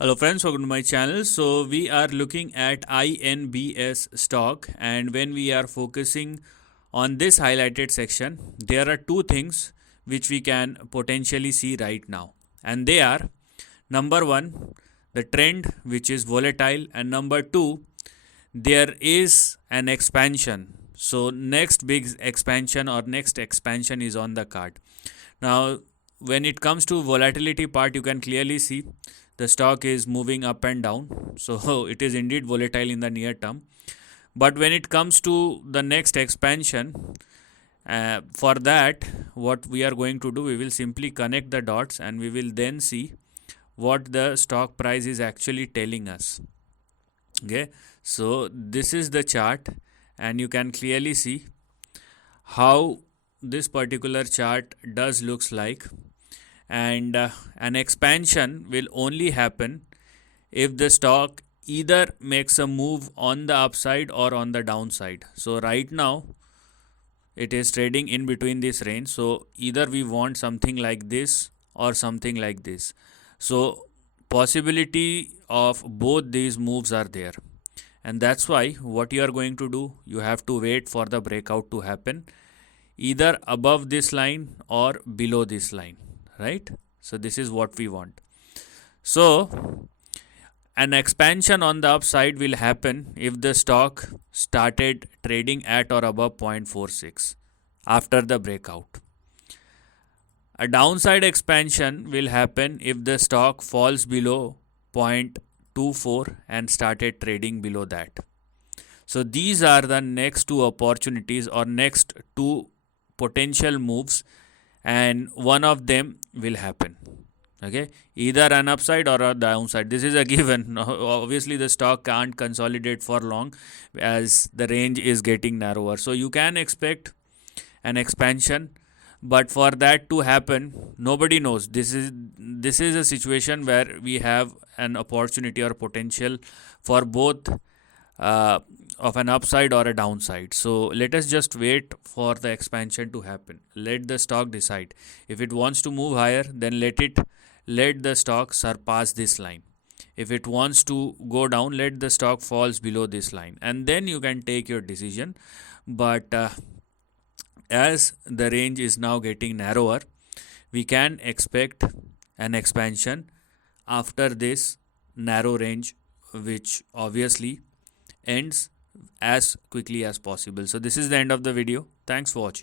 Hello friends, welcome to my channel. So we are looking at INBS stock, and when we are focusing on this highlighted section, there are two things which we can potentially see right now, and they are number one, the trend which is volatile, and number two, there is an expansion. So next big expansion or next expansion is on the card. Now when it comes to volatility part, you can clearly see the stock is moving up and down, so it is indeed volatile in the near term. But when it comes to the next expansion, for that, what we are going to do, we will simply connect the dots and we will then see what the stock price is actually telling us. Okay, so this is the chart, and you can clearly see how this particular chart does looks like. And an expansion will only happen if the stock either makes a move on the upside or on the downside. So right now it is trading in between this range, so either we want something like this or something like this. So possibility of both these moves are there, and that's why what you are going to do, you have to wait for the breakout to happen either above this line or below this line, right? So this is what we want. So an expansion on the upside will happen if the stock started trading at or above 0.46 after the breakout. A downside expansion will happen if the stock falls below 0.24 and started trading below that. So these are the next two opportunities or next two potential moves, and one of them will happen. Okay, either an upside or a downside. This is a given. Obviously the stock can't consolidate for long as the range is getting narrower, so you can expect an expansion, but for that to happen, nobody knows. This is a situation where we have an opportunity or potential for both of an upside or a downside. So let us just wait for the expansion to happen. Let the stock decide. If it wants to move higher, then let the stock surpass this line. If it wants to go down, let the stock falls below this line, and then you can take your decision. But as the range is now getting narrower, we can expect an expansion after this narrow range, which obviously ends as quickly as possible. So this is the end of the video. Thanks for watching.